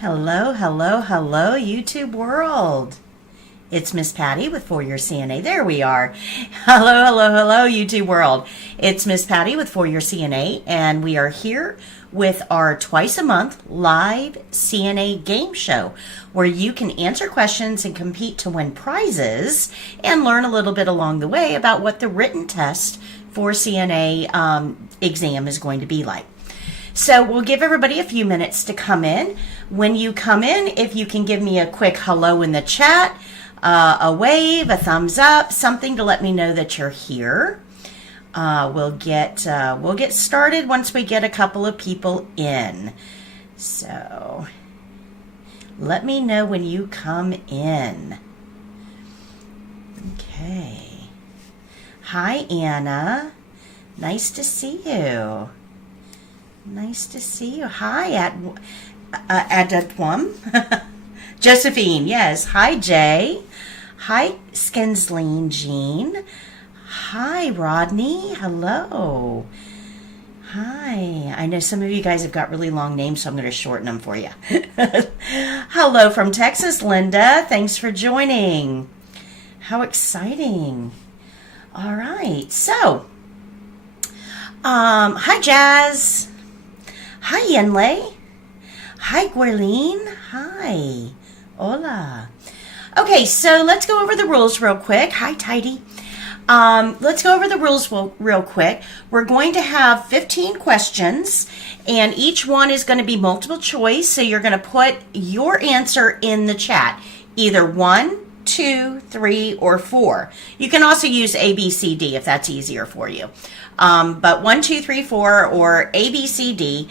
Hello, hello, hello, YouTube world. It's Miss Patty with For Your CNA. There we are. Hello, hello, hello, YouTube world. It's Miss Patty with For Your CNA, and we are here with our twice a month live CNA Game Show, where you can answer questions and compete to win prizes and learn a little bit along the way about what the written test for CNA exam is going to be like. So we'll give everybody a few minutes to come in. When you come in, if you can give me a quick hello in the chat, a wave, a thumbs up, something to let me know that you're here. We'll get started once we get a couple of people in. So let me know when you come in. Okay. Hi, Anna. Nice to see you. Nice to see you. Hi, Adetwam. Josephine, yes. Hi, Jay. Hi, Skinsleen Jean. Hi, Rodney. Hello. Hi. I know some of you guys have got really long names, so I'm going to shorten them for you. Hello from Texas, Linda. Thanks for joining. How exciting. All right. So, hi, Jazz. Hi, Yenlei. Hi, Guerline. Hi. Hola. Okay, so let's go over the rules real quick. Hi, Tidy. Let's go over the rules real quick. We're going to have 15 questions, and each one is going to be multiple choice, so you're going to put your answer in the chat, either 1, 2, 3, or 4. You can also use A, B, C, D if that's easier for you. But 1, 2, 3, 4, or A, B, C, D,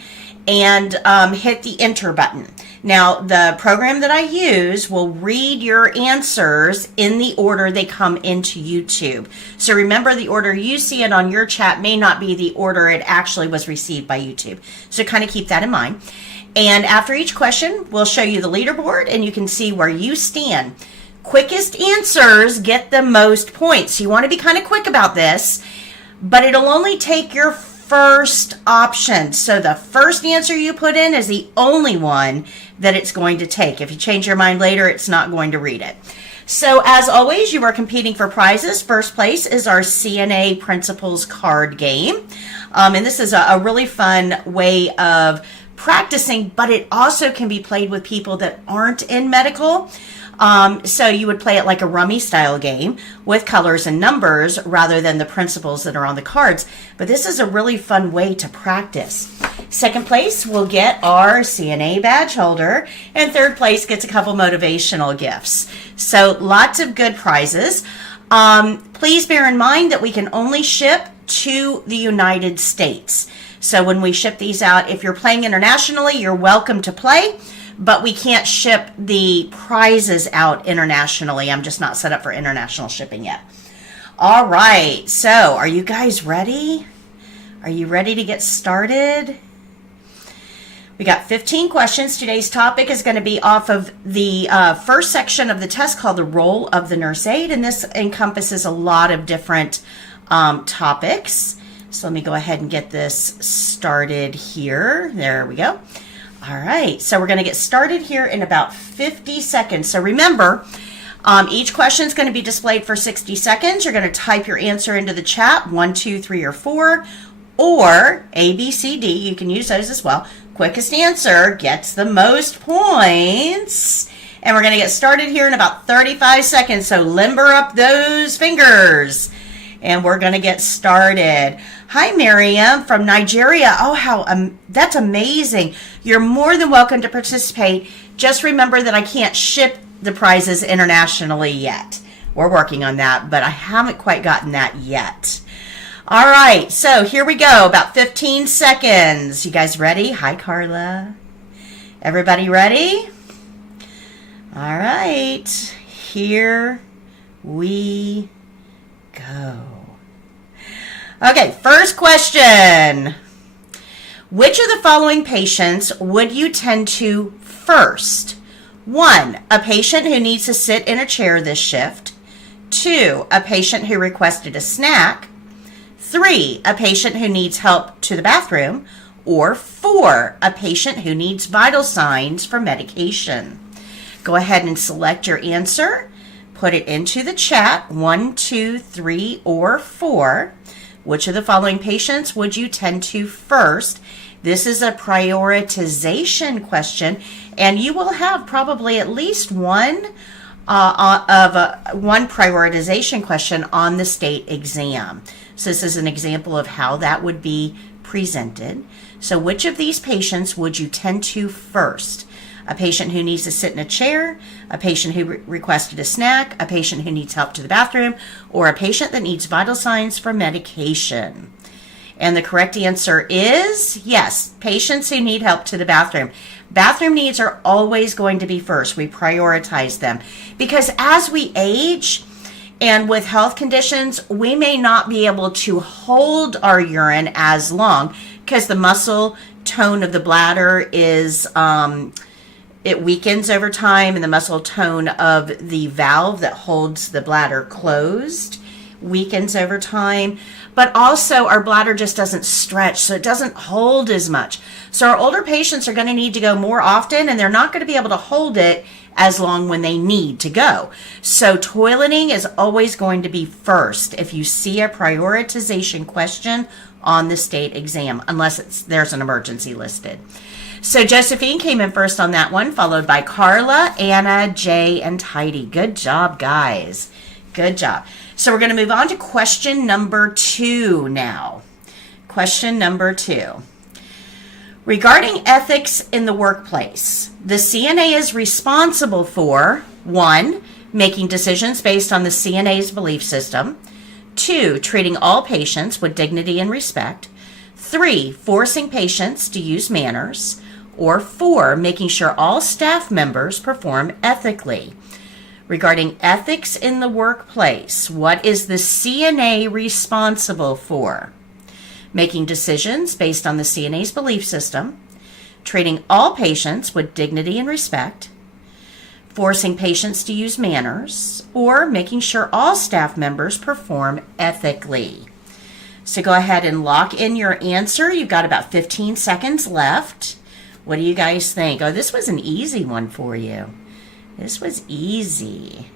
and hit the enter button. Now, the program that I use will read your answers in the order they come into YouTube. So remember, the order you see it on your chat may not be the order it actually was received by YouTube. So kind of keep that in mind. And after each question, we'll show you the leaderboard, and you can see where you stand. Quickest answers get the most points. So you want to be kind of quick about this, but it'll only take your first option. So the first answer you put in is the only one that it's going to take. If you change your mind later, it's not going to read it. So as always, you are competing for prizes. First place is our CNA Principles card game. And this is a really fun way of practicing, but it also can be played with people that aren't in medical. So you would play it like a rummy style game with colors and numbers rather than the principles that are on the cards. But this is a really fun way to practice. Second place will get our CNA badge holder, and third place gets a couple motivational gifts. So lots of good prizes. Please bear in mind that we can only ship to the United States. So when we ship these out, if you're playing internationally, you're welcome to play. But we can't ship the prizes out internationally. I'm just not set up for international shipping yet. All right, so are you guys ready? Are you ready to get started? We got 15 questions. Today's topic is going to be off of the first section of the test called the role of the nurse aide, and this encompasses a lot of different topics. So let me go ahead and get this started here. There we go. All right, so we're going to get started here in about 50 seconds. So remember, each question is going to be displayed for 60 seconds. You're going to type your answer into the chat, 1, 2, 3, or 4, or A, B, C, D. You can use those as well. Quickest answer gets the most points. And we're going to get started here in about 35 seconds. So limber up those fingers. And we're going to get started. Hi, Miriam from Nigeria. Oh, that's amazing. You're more than welcome to participate. Just remember that I can't ship the prizes internationally yet. We're working on that, but I haven't quite gotten that yet. All right, so here we go. About 15 seconds. You guys ready? Hi, Carla. Everybody ready? All right, here we go. Okay, first question. Which of the following patients would you tend to first? 1, a patient who needs to sit in a chair this shift. 2, a patient who requested a snack. 3, a patient who needs help to the bathroom. or 4, a patient who needs vital signs for medication. Go ahead and select your answer. Put it into the chat, 1, 2, 3, or 4. Which of the following patients would you tend to first? This is a prioritization question, and you will have probably at least one prioritization question on the state exam. So this is an example of how that would be presented. So which of these patients would you tend to first? A patient who needs to sit in a chair, a patient who requested a snack, a patient who needs help to the bathroom, or a patient that needs vital signs for medication. And the correct answer is yes, patients who need help to the bathroom. Bathroom needs are always going to be first. We prioritize them because as we age and with health conditions, we may not be able to hold our urine as long because the muscle tone of the bladder is it weakens over time, and the muscle tone of the valve that holds the bladder closed weakens over time. But also our bladder just doesn't stretch, so it doesn't hold as much. So our older patients are going to need to go more often, and they're not going to be able to hold it as long when they need to go. So toileting is always going to be first if you see a prioritization question on the state exam, unless there's an emergency listed. So Josephine came in first on that one, followed by Carla, Anna, Jay, and Heidi. Good job, guys. Good job. So we're going to move on to question number 2 now. Question number 2. Regarding ethics in the workplace, the CNA is responsible for 1, making decisions based on the CNA's belief system, 2, treating all patients with dignity and respect, 3, forcing patients to use manners, or 4, making sure all staff members perform ethically. Regarding ethics in the workplace, what is the CNA responsible for? Making decisions based on the CNA's belief system, treating all patients with dignity and respect, forcing patients to use manners, or making sure all staff members perform ethically. So go ahead and lock in your answer. You've got about 15 seconds left. What do you guys think? Oh, this was an easy one for you. This was easy.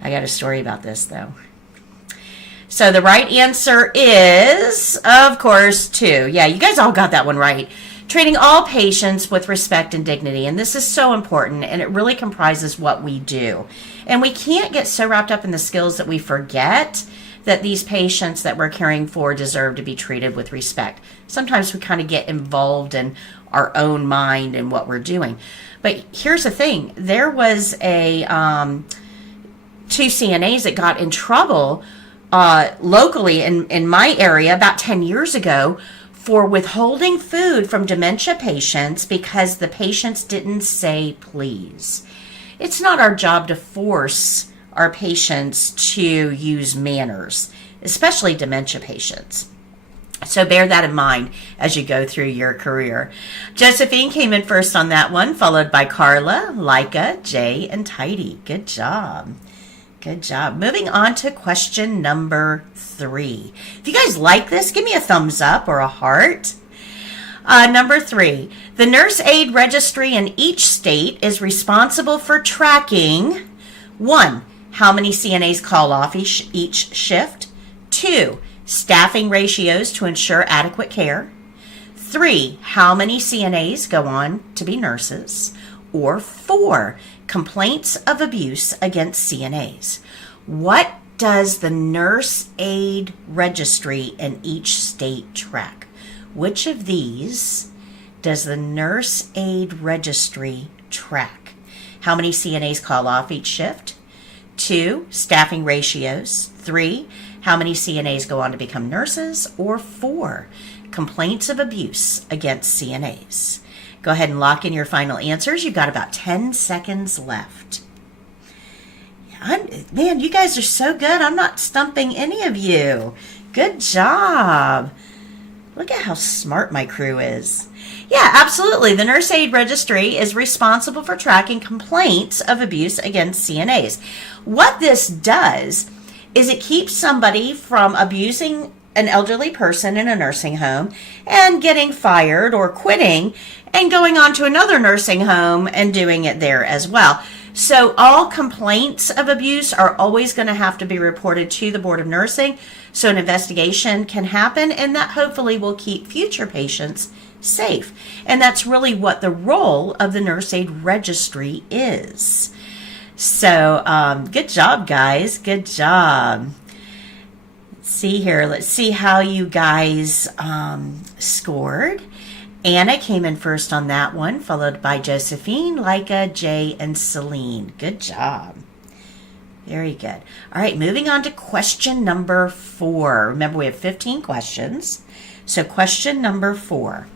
I got a story about this, though. So the right answer is, of course, 2. Yeah, you guys all got that one right. Treating all patients with respect and dignity. And this is so important, and it really comprises what we do. And we can't get so wrapped up in the skills that we forget that these patients that we're caring for deserve to be treated with respect. Sometimes we kind of get involved in our own mind and what we're doing. But here's the thing. There was a 2 CNAs that got in trouble locally in my area about 10 years ago for withholding food from dementia patients because the patients didn't say please. It's not our job to force our patients to use manners, especially dementia patients. So bear that in mind as you go through your career. Josephine came in first on that one, followed by Carla, Leica, Jay, and Heidi. Good job. Good job. Moving on to question number 3. If you guys like this, give me a thumbs up or a heart. Number 3. The nurse aid registry in each state is responsible for tracking 1. How many CNAs call off each shift? 2. Staffing ratios to ensure adequate care. 3. How many CNAs go on to be nurses? Or 4. Complaints of abuse against CNAs. What does the nurse aid registry in each state track? Which of these does the nurse aid registry track? How many CNAs call off each shift? 2. Staffing ratios. 3. How many CNAs go on to become nurses? Or 4. Complaints of abuse against CNAs. Go ahead and lock in your final answers. You've got about 10 seconds left. Man, you guys are so good. I'm not stumping any of you. Good job. Look at how smart my crew is. Yeah, absolutely. The Nurse Aid Registry is responsible for tracking complaints of abuse against CNAs. What this does is it keeps somebody from abusing an elderly person in a nursing home and getting fired or quitting and going on to another nursing home and doing it there as well. So all complaints of abuse are always going to have to be reported to the Board of Nursing so an investigation can happen, and that hopefully will keep future patients safe. And that's really what the role of the Nurse Aid Registry is. So good job, guys. Good job. Let's see here. Let's see how you guys scored. Anna came in first on that one, followed by Josephine, Leica, Jay, and Celine. Good job. Very good. All right, moving on to question number 4. Remember, we have 15 questions. So question number 4.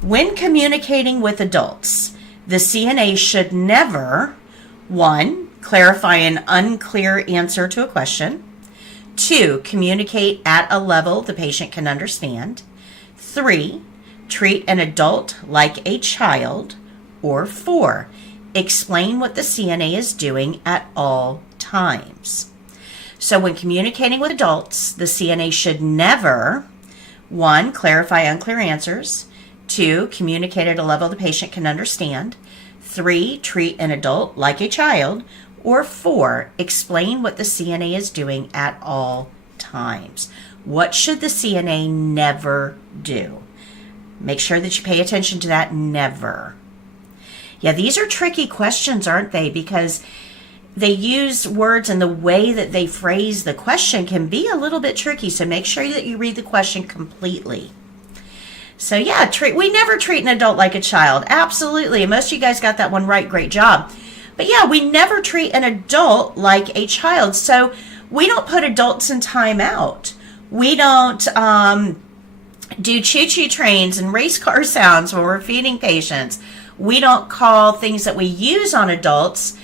When communicating with adults, the CNA should never, 1, clarify an unclear answer to a question. 2, communicate at a level the patient can understand. 3, treat an adult like a child. Or 4, explain what the CNA is doing at all times. So when communicating with adults, the CNA should never, 1, clarify unclear answers. 2, communicate at a level the patient can understand. 3, treat an adult like a child. Or 4, explain what the CNA is doing at all times. What should the CNA never do? Make sure that you pay attention to that never. Yeah, these are tricky questions, aren't they? Because they use words and the way that they phrase the question can be a little bit tricky. So make sure that you read the question completely. So yeah, we never treat an adult like a child. Absolutely. And most of you guys got that one right. Great job. But yeah, we never treat an adult like a child. So we don't put adults in timeout. We don't do choo-choo trains and race car sounds when we're feeding patients. We don't call things that we use on adults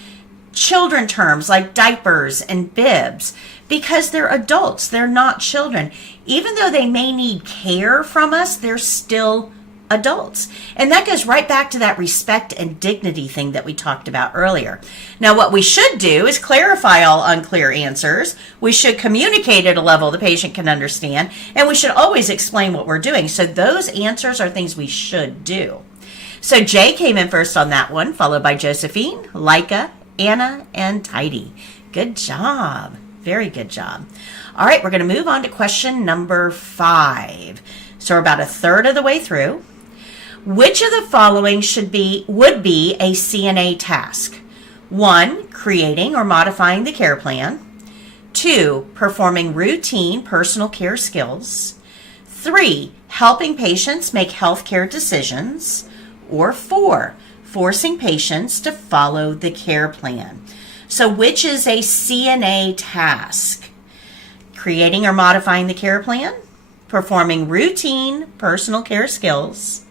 children terms like diapers and bibs because they're adults. They're not children. Even though they may need care from us, they're still adults. And that goes right back to that respect and dignity thing that we talked about earlier. Now, what we should do is clarify all unclear answers. We should communicate at a level the patient can understand, and we should always explain what we're doing. So those answers are things we should do. So Jay came in first on that one, followed by Josephine, Leica, Anna, and Tidy. Good job. Very good job. All right, we're going to move on to question number 5. So we're about a third of the way through. Which of the following would be a CNA task? 1, creating or modifying the care plan. 2, performing routine personal care skills. 3, helping patients make healthcare decisions. Or 4, forcing patients to follow the care plan. So which is a CNA task? Creating or modifying the care plan, performing routine personal care skills,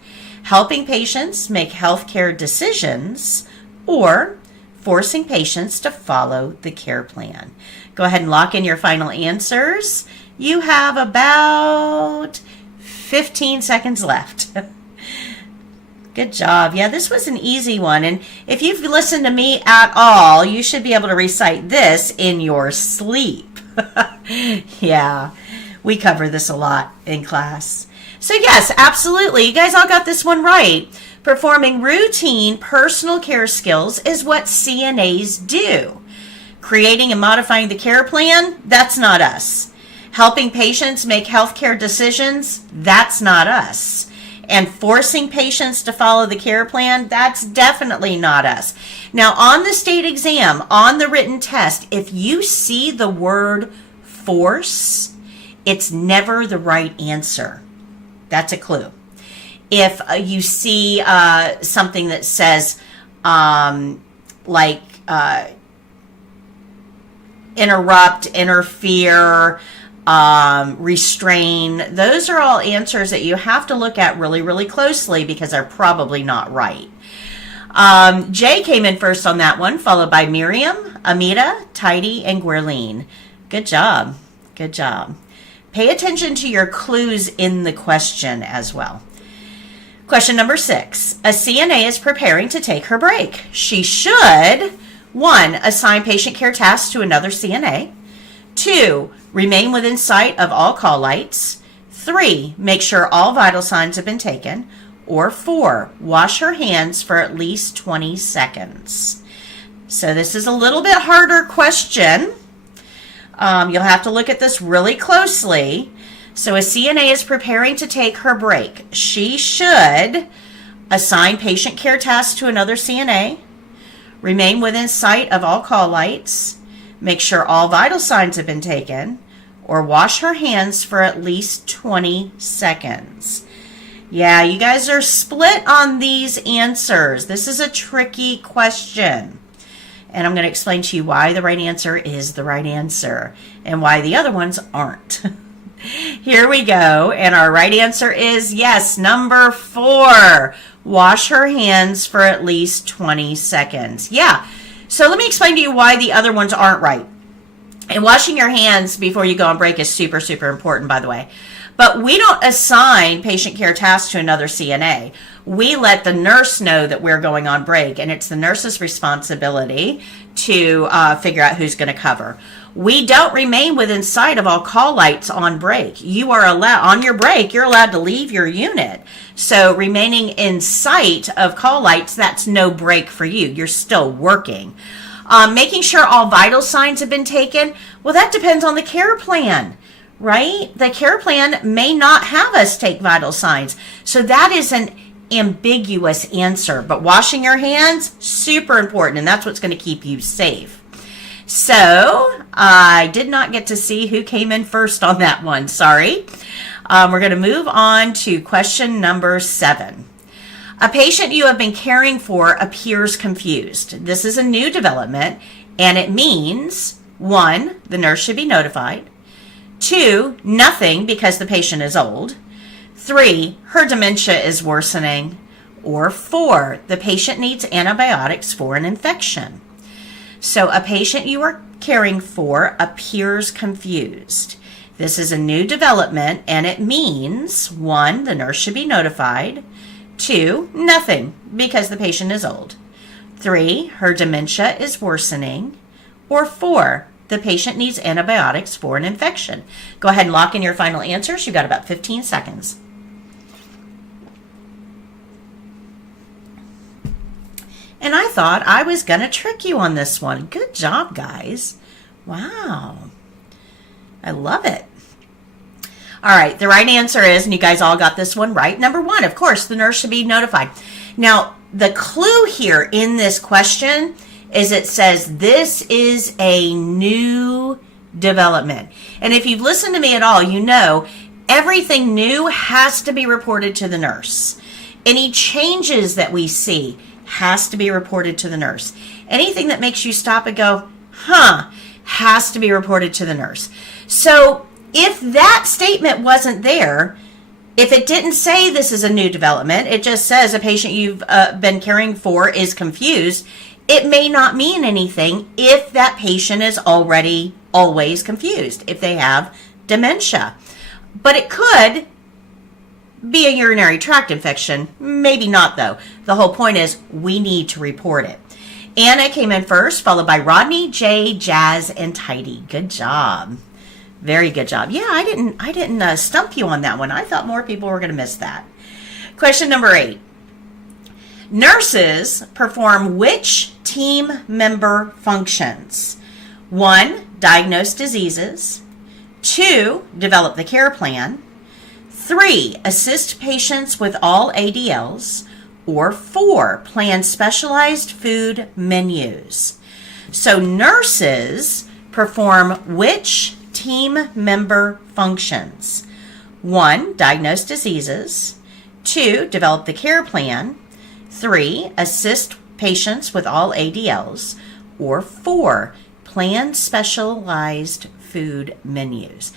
helping patients make healthcare decisions, or forcing patients to follow the care plan. Go ahead and lock in your final answers. You have about 15 seconds left. Good job. Yeah, this was an easy one. And if you've listened to me at all, you should be able to recite this in your sleep. Yeah, we cover this a lot in class. So yes, absolutely. You guys all got this one right. Performing routine personal care skills is what CNAs do. Creating and modifying the care plan, that's not us. Helping patients make healthcare decisions, that's not us. And forcing patients to follow the care plan, that's definitely not us. Now, on the state exam, on the written test, if you see the word force, it's never the right answer. That's a clue. If you see something that says interrupt, interfere, restrain, those are all answers that you have to look at really, really closely because they're probably not right. Jay came in first on that one, followed by Miriam, Amita, Tidy, and Guerline. Good job. Good job. Pay attention to your clues in the question as well. Question number 6. A CNA is preparing to take her break. She should, 1, assign patient care tasks to another CNA. 2, remain within sight of all call lights. 3, make sure all vital signs have been taken. Or 4, wash her hands for at least 20 seconds. So this is a little bit harder question. You'll have to look at this really closely. So a CNA is preparing to take her break. She should assign patient care tasks to another CNA, remain within sight of all call lights, make sure all vital signs have been taken, or wash her hands for at least 20 seconds. Yeah, you guys are split on these answers. This is a tricky question. And I'm going to explain to you why the right answer is the right answer and why the other ones aren't. Here we go. And our right answer is yes, number 4. Wash her hands for at least 20 seconds. Yeah. So let me explain to you why the other ones aren't right. And washing your hands before you go on break is super, super important, by the way. But we don't assign patient care tasks to another CNA. We let the nurse know that we're going on break, and it's the nurse's responsibility to figure out who's going to cover. We don't remain within sight of all call lights on break. You are allowed, on your break, you're allowed to leave your unit. So remaining in sight of call lights, that's no break for you. You're still working. Making sure all vital signs have been taken, well, that depends on the care plan. Right? The care plan may not have us take vital signs. So that is an ambiguous answer. But washing your hands, super important. And that's what's going to keep you safe. So I did not get to see who came in first on that one. Sorry. We're going to move on to question number 7. A patient you have been caring for appears confused. This is a new development. And it means, 1, the nurse should be notified. 2, nothing because the patient is old. 3, her dementia is worsening. Or 4, the patient needs antibiotics for an infection. So a patient you are caring for appears confused. This is a new development and it means 1, the nurse should be notified. 2, nothing because the patient is old. 3, her dementia is worsening. Or 4, the patient needs antibiotics for an infection. Go ahead and lock in your final answers. You've got about 15 seconds. And I thought I was going to trick you on this one. Good job, guys. Wow. I love it. All right, the right answer is, and you guys all got this one right, number 1, of course, the nurse should be notified. Now, the clue here in this question is it says this is a new development. And if you've listened to me at all, you know everything new has to be reported to the nurse. Any changes that we see has to be reported to the nurse. Anything that makes you stop and go, has to be reported to the nurse. So if that statement wasn't there, if it didn't say this is a new development, it just says a patient you've been caring for is confused, it may not mean anything if that patient is already always confused, if they have dementia. But it could be a urinary tract infection. Maybe not, though. The whole point is we need to report it. Anna came in first, followed by Rodney, Jay, Jazz, and Tidy. Good job. Very good job. Yeah, I didn't stump you on that one. I thought more people were going to miss that. Question number 8. Nurses perform which team member functions? 1, diagnose diseases. 2, develop the care plan. 3, assist patients with all ADLs. Or 4, plan specialized food menus. So nurses perform which team member functions? 1, diagnose diseases. 2, develop the care plan. 3, assist patients with all ADLs. Or 4, plan specialized food menus.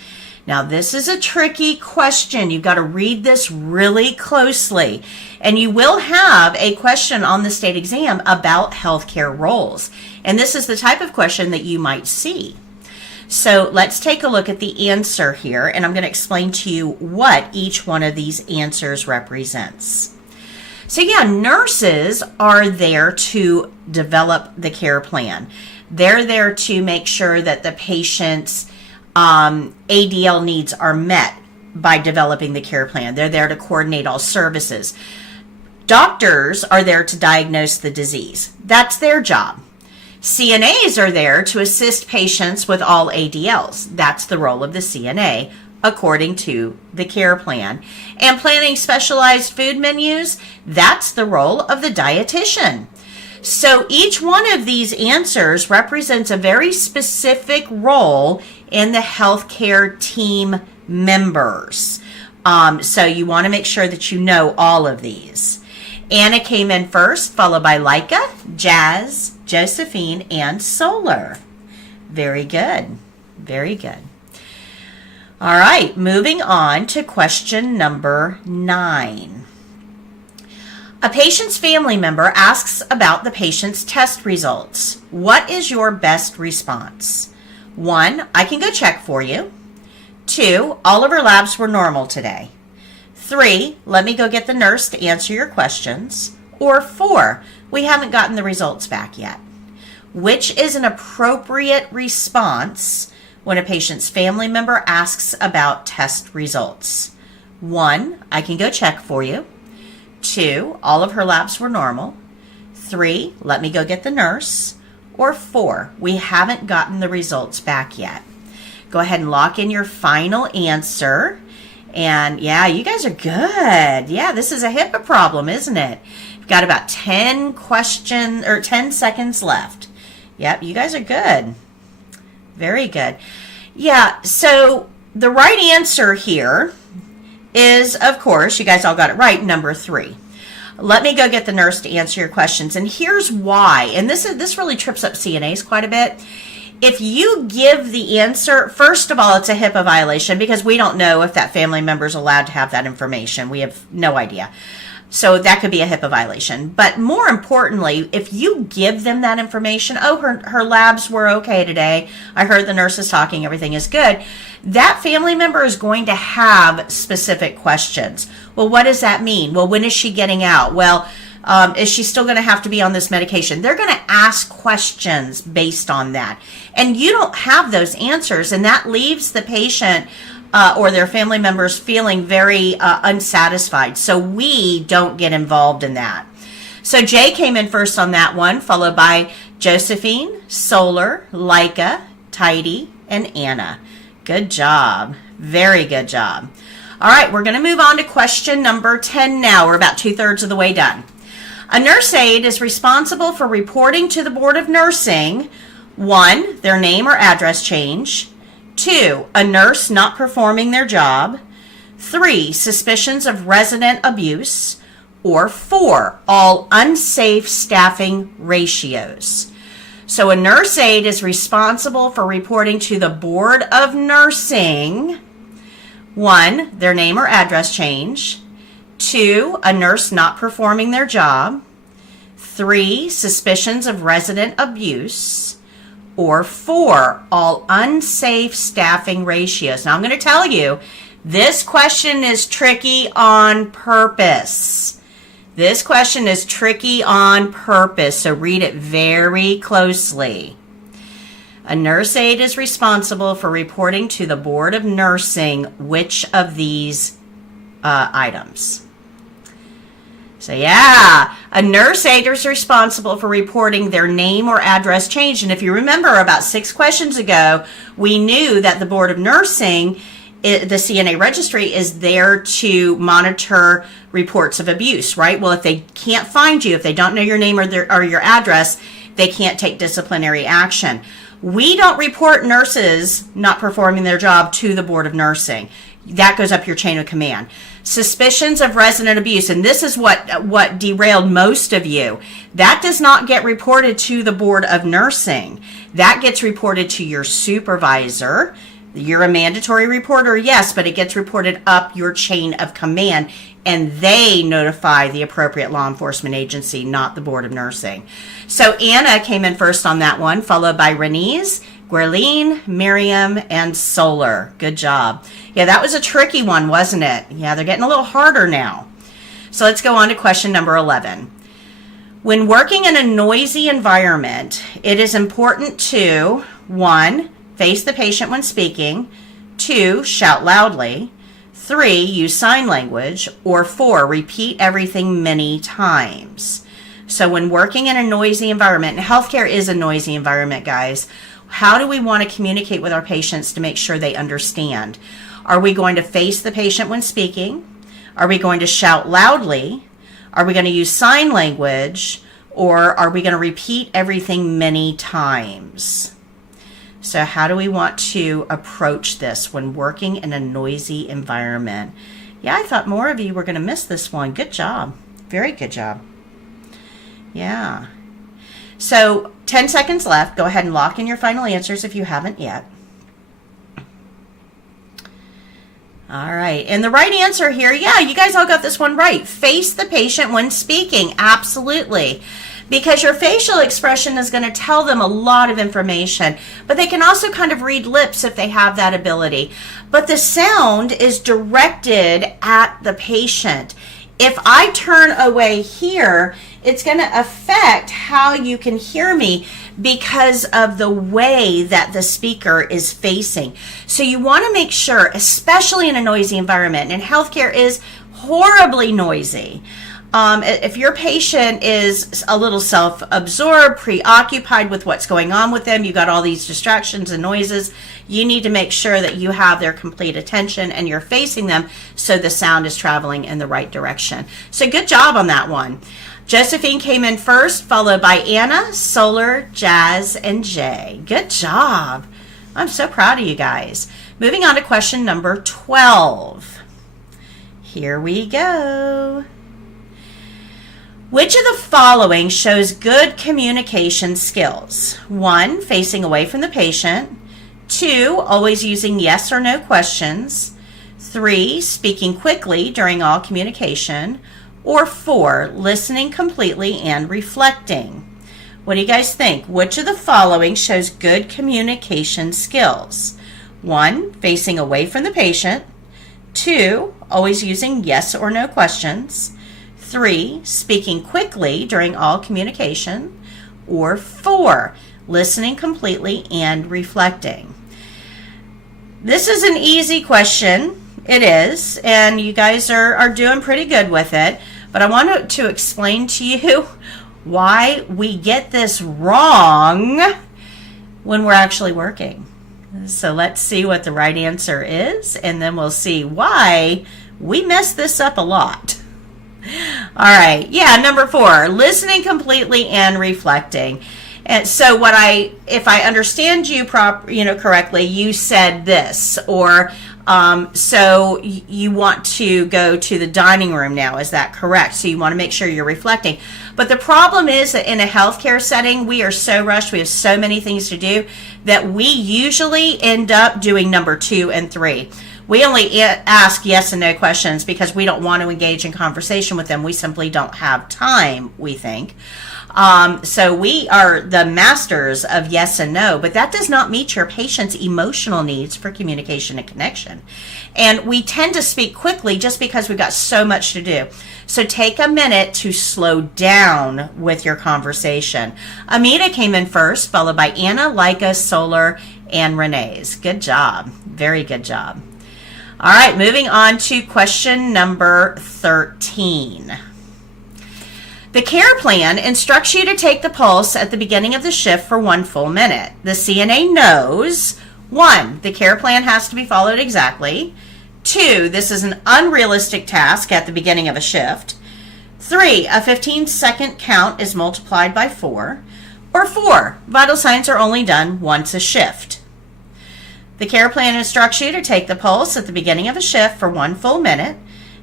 Now, this is a tricky question. You've got to read this really closely. And you will have a question on the state exam about healthcare roles. And this is the type of question that you might see. So let's take a look at the answer here. And I'm going to explain to you what each one of these answers represents. So yeah, nurses are there to develop the care plan. They're there to make sure that the patients ADL needs are met by developing the care plan. They're there to coordinate all services. Doctors are there to diagnose the disease. That's their job. CNAs are there to assist patients with all ADLs. That's the role of the CNA, according to the care plan. And planning specialized food menus, that's the role of the dietitian. So each one of these answers represents a very specific role in the healthcare team members. So you want to make sure that you know all of these. Anna came in first, followed by Leica, Jazz, Josephine, and Solar. Very good. Very good. All right, moving on to question number 9. A patient's family member asks about the patient's test results. What is your best response? 1, I can go check for you. 2, all of her labs were normal today. 3, let me go get the nurse to answer your questions. Or 4, we haven't gotten the results back yet. Which is an appropriate response when a patient's family member asks about test results? 1, I can go check for you. 2, all of her labs were normal. 3, let me go get the nurse. Or 4, we haven't gotten the results back yet. Go ahead and lock in your final answer. And yeah, you guys are good. Yeah, this is a HIPAA problem, isn't it? We've got about 10 seconds left. Yep, you guys are good. Very good. Yeah, so the right answer here is, of course, you guys all got it right, number 3. Let me go get the nurse to answer your questions. And here's why. And this really trips up CNAs quite a bit. If you give the answer, first of all, it's a HIPAA violation because we don't know if that family member is allowed to have that information. We have no idea. So that could be a HIPAA violation. But more importantly, if you give them that information, oh, her labs were okay today. I heard the nurse is talking, everything is good. That family member is going to have specific questions. Well, what does that mean? Well, when is she getting out? Well, is she still going to have to be on this medication? They're going to ask questions based on that. And you don't have those answers, and that leaves the patient or their family members feeling very unsatisfied. So we don't get involved in that. So Jay came in first on that one, followed by Josephine, Solar, Leica, Tidy, and Anna. Good job. Very good job. All right, we're going to move on to question number 10 now. We're about 2/3 of the way done. A nurse aide is responsible for reporting to the Board of Nursing, 1, their name or address change, 2, a nurse not performing their job, 3, suspicions of resident abuse, or 4, all unsafe staffing ratios. So a nurse aide is responsible for reporting to the Board of Nursing, 1, their name or address change, 2, a nurse not performing their job, 3, suspicions of resident abuse, or 4, all unsafe staffing ratios. Now I'm going to tell you, this question is tricky on purpose. This question is tricky on purpose, so read it very closely. A nurse aide is responsible for reporting to the Board of Nursing which of these items? So yeah, a nurse aide is responsible for reporting their name or address change. And if you remember about 6 questions ago, we knew that the Board of Nursing, the CNA Registry, is there to monitor reports of abuse, right? Well, if they can't find you, if they don't know your name or your address, they can't take disciplinary action. We don't report nurses not performing their job to the Board of Nursing. That goes up your chain of command. Suspicions of resident abuse, and this is what derailed most of you. That does not get reported to the Board of Nursing. That gets reported to your supervisor. You're a mandatory reporter, yes, but it gets reported up your chain of command, and they notify the appropriate law enforcement agency, not the Board of Nursing. So Anna came in first on that one, followed by Renese, Guerline, Miriam, and Solar. Good job. Yeah, that was a tricky one, wasn't it? Yeah, they're getting a little harder now. So let's go on to question number 11. When working in a noisy environment, it is important to, 1, face the patient when speaking. 2, shout loudly. 3, use sign language. Or 4, repeat everything many times. So when working in a noisy environment, and healthcare is a noisy environment, guys, how do we want to communicate with our patients to make sure they understand? Are we going to face the patient when speaking? Are we going to shout loudly? Are we going to use sign language? Or are we going to repeat everything many times? So how do we want to approach this when working in a noisy environment? Yeah, I thought more of you were going to miss this one. Good job. Very good job. Yeah. So 10 seconds left. Go ahead and lock in your final answers if you haven't yet. All right. And the right answer here, yeah, you guys all got this one right. Face the patient when speaking. Absolutely. Because your facial expression is going to tell them a lot of information, but they can also kind of read lips if they have that ability. But the sound is directed at the patient. If I turn away here, it's going to affect how you can hear me because of the way that the speaker is facing. So you want to make sure, especially in a noisy environment, and healthcare is horribly noisy. If your patient is a little self-absorbed, preoccupied with what's going on with them, you got all these distractions and noises, you need to make sure that you have their complete attention and you're facing them so the sound is traveling in the right direction. So good job on that one. Josephine came in first, followed by Anna, Solar, Jazz, and Jay. Good job. I'm so proud of you guys. Moving on to question number 12. Here we go. Which of the following shows good communication skills? 1, facing away from the patient. 2, always using yes or no questions. 3, speaking quickly during all communication. Or 4, listening completely and reflecting. What do you guys think? Which of the following shows good communication skills? 1, facing away from the patient. 2, always using yes or no questions. 3, speaking quickly during all communication. Or 4, listening completely and reflecting. This is an easy question. It is, and you guys are doing pretty good with it. But I want to explain to you why we get this wrong when we're actually working. So let's see what the right answer is, and then we'll see why we mess this up a lot. All right, yeah, number 4, listening completely and reflecting. And so if I understand you correctly, you said this, or so you want to go to the dining room now, is that correct? So you want to make sure you're reflecting. But the problem is that in a healthcare setting, we are so rushed, we have so many things to do, that we usually end up doing number 2 and 3. We only ask yes and no questions because we don't want to engage in conversation with them. We simply don't have time, we think. So we are the masters of yes and no, but that does not meet your patient's emotional needs for communication and connection. And we tend to speak quickly just because we've got so much to do. So take a minute to slow down with your conversation. Amita came in first, followed by Anna, Leica, Solar, and Renee's. Good job. Very good job. All right, moving on to question number 13. The care plan instructs you to take the pulse at the beginning of the shift for 1 full minute. The CNA knows, 1, the care plan has to be followed exactly. 2, this is an unrealistic task at the beginning of a shift. 3, a 15-second count is multiplied by 4. Or 4, vital signs are only done once a shift. The care plan instructs you to take the pulse at the beginning of a shift for 1 full minute.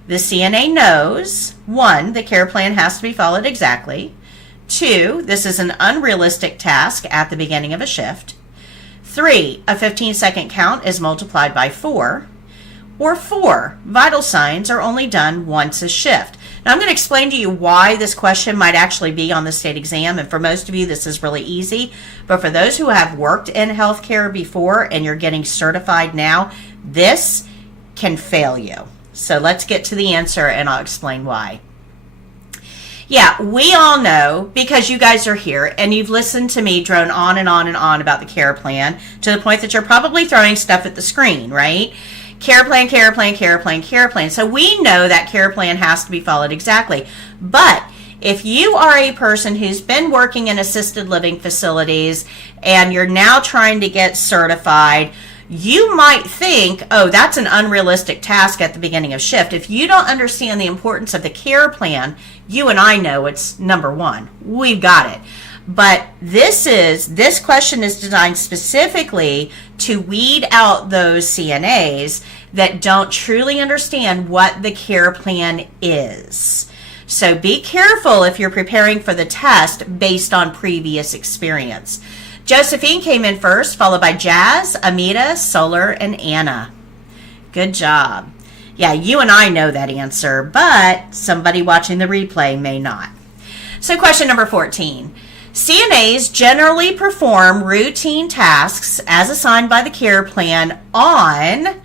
The CNA knows, 1, the care plan has to be followed exactly. 2, this is an unrealistic task at the beginning of a shift. 3, a 15-second count is multiplied by 4. Or 4, vital signs are only done once a shift. Now I'm going to explain to you why this question might actually be on the state exam, and for most of you this is really easy, but for those who have worked in healthcare before and you're getting certified now, this can fail you. So let's get to the answer and I'll explain why. Yeah, we all know, because you guys are here and you've listened to me drone on and on and on about the care plan to the point that you're probably throwing stuff at the screen, right? Care plan, care plan, care plan, care plan. So we know that care plan has to be followed exactly. But if you are a person who's been working in assisted living facilities and you're now trying to get certified, you might think, oh, that's an unrealistic task at the beginning of shift. If you don't understand the importance of the care plan, you and I know it's number one. We've got it. But this question is designed specifically to weed out those CNAs that don't truly understand what the care plan is. So be careful if you're preparing for the test based on previous experience. Josephine came in first, followed by Jazz, Amita, Solar, and Anna. Good job. Yeah, you and I know that answer, but somebody watching the replay may not. So question number 14. CNAs generally perform routine tasks as assigned by the care plan on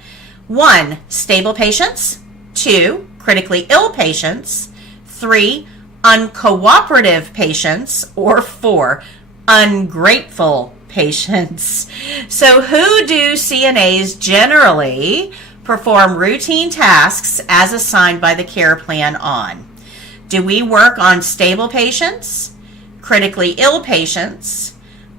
1. Stable patients, 2. Critically ill patients, 3. Uncooperative patients, or 4. Ungrateful patients. So who do CNAs generally perform routine tasks as assigned by the care plan on? Do we work on stable patients, critically ill patients,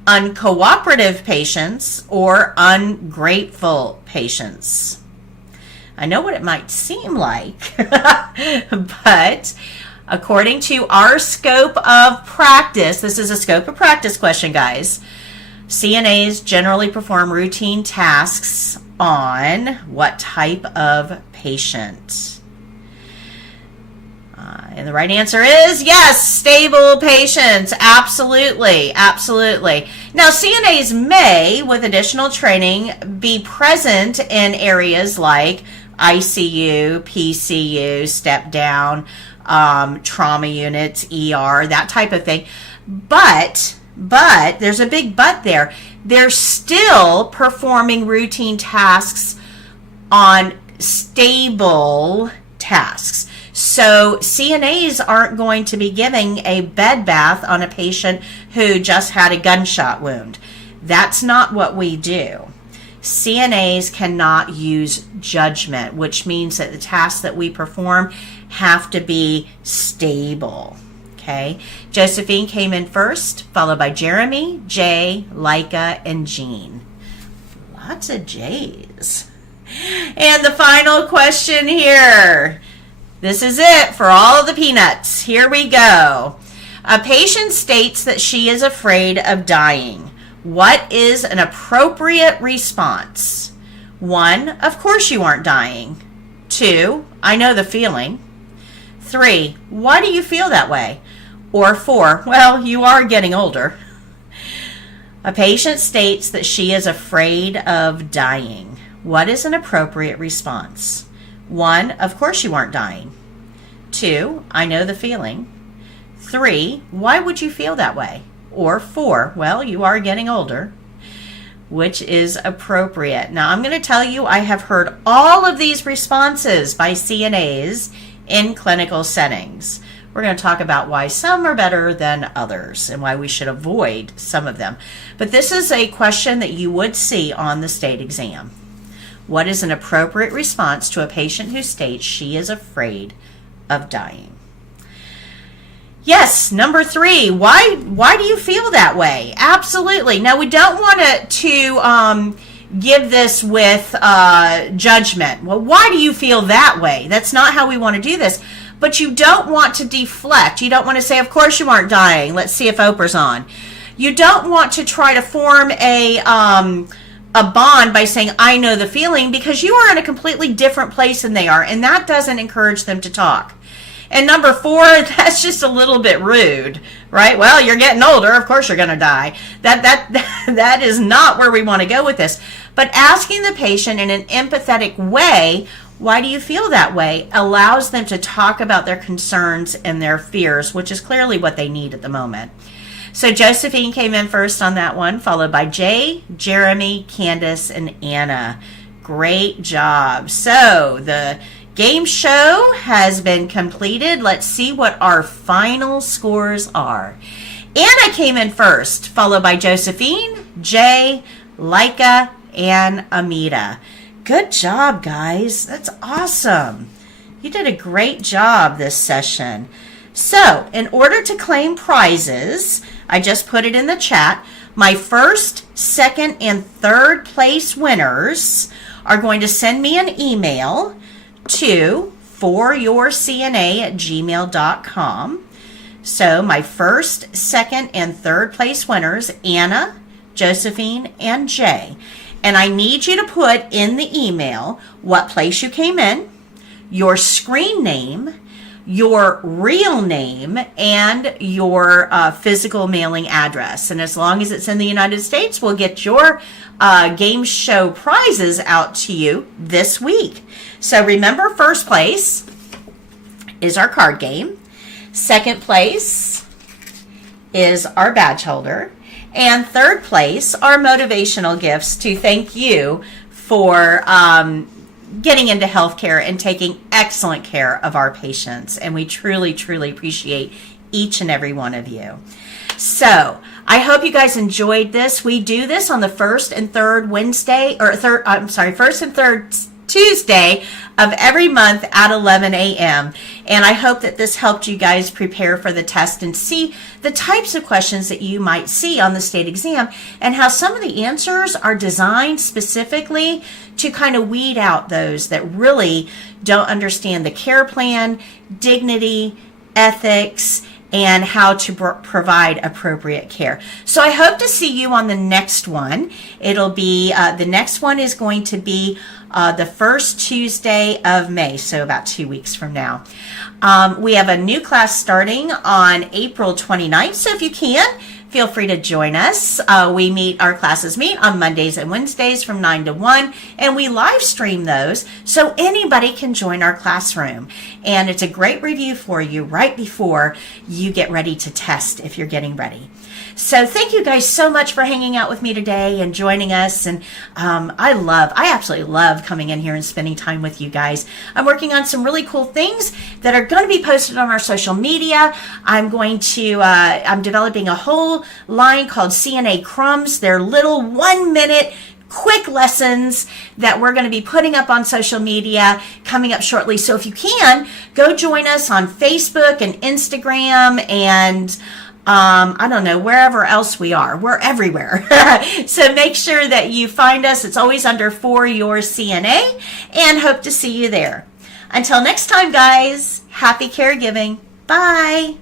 uncooperative patients, or ungrateful patients? I know what it might seem like, but according to our scope of practice, this is a scope of practice question, guys. CNAs generally perform routine tasks on what type of patient? And the right answer is yes, stable patients. Absolutely, absolutely. Now, CNAs may, with additional training, be present in areas like ICU, PCU, step down, trauma units, ER, that type of thing. But there's a big but there. They're still performing routine tasks on stable tasks. So CNAs aren't going to be giving a bed bath on a patient who just had a gunshot wound. That's not what we do. CNAs cannot use judgment, which means that the tasks that we perform have to be stable. Okay, Josephine came in first, followed by Jeremy, Jay, Leica, and Jean. Lots of J's. And the final question here. This is it for all of the peanuts. Here we go. A patient states that she is afraid of dying. What is an appropriate response? 1, of course you aren't dying. 2, I know the feeling. 3, why do you feel that way? Or 4, well, you are getting older. A patient states that she is afraid of dying. What is an appropriate response? 1, of course you aren't dying. 2, I know the feeling. 3, why would you feel that way? Or 4, well, you are getting older. Which is appropriate? Now, I'm going to tell you, I have heard all of these responses by CNAs in clinical settings. We're going to talk about why some are better than others and why we should avoid some of them. But this is a question that you would see on the state exam. What is an appropriate response to a patient who states she is afraid of dying? Yes, number 3, why do you feel that way? Absolutely. Now, we don't want to give this with judgment. Well, why do you feel that way? That's not how we want to do this. But you don't want to deflect. You don't want to say, of course you aren't dying. Let's see if Oprah's on. You don't want to try to form a bond by saying, I know the feeling, because you are in a completely different place than they are, and that doesn't encourage them to talk. And number 4, that's just a little bit rude, right? Well, you're getting older, of course you're going to die. That is not where we want to go with this. But asking the patient in an empathetic way, why do you feel that way, allows them to talk about their concerns and their fears, which is clearly what they need at the moment. So Josephine came in first on that one, followed by Jay, Jeremy, Candace, and Anna. Great job. So the Game Show has been completed. Let's see what our final scores are. Anna came in first, followed by Josephine, Jay, Leica, and Amita. Good job, guys. That's awesome. You did a great job this session. So, in order to claim prizes, I just put it in the chat. My first, second, and third place winners are going to send me an email to foryourcna@gmail.com. So my first, second, and third place winners, Anna, Josephine, and Jay. And I need you to put in the email what place you came in, your screen name, your real name, and your physical mailing address. And as long as it's in the United States, we'll get your game show prizes out to you this week. So remember, first place is our card game. Second place is our badge holder. And third place are motivational gifts to thank you for getting into healthcare and taking excellent care of our patients. And we truly, truly appreciate each and every one of you. So I hope you guys enjoyed this. We do this on the first and third Tuesday of every month at 11 a.m. And I hope that this helped you guys prepare for the test and see the types of questions that you might see on the state exam and how some of the answers are designed specifically to kind of weed out those that really don't understand the care plan, dignity, ethics, and how to provide appropriate care. So I hope to see you on the next one. It'll be, the next one is going to be the first Tuesday of May, so about 2 weeks from now. We have a new class starting on April 29th, so if you can, feel free to join us. Our classes meet on Mondays and Wednesdays from 9 to 1, and we live stream those so anybody can join our classroom. And it's a great review for you right before you get ready to test if you're getting ready. So thank you guys so much for hanging out with me today and joining us. And I absolutely love coming in here and spending time with you guys. I'm working on some really cool things that are going to be posted on our social media. I'm developing a whole line called CNA Crumbs. They're little 1-minute quick lessons that we're going to be putting up on social media coming up shortly. So if you can, go join us on Facebook and Instagram and I don't know, wherever else we are. We're everywhere. So make sure that you find us. It's always under For Your CNA, and hope to see you there. Until next time, guys, happy caregiving. Bye.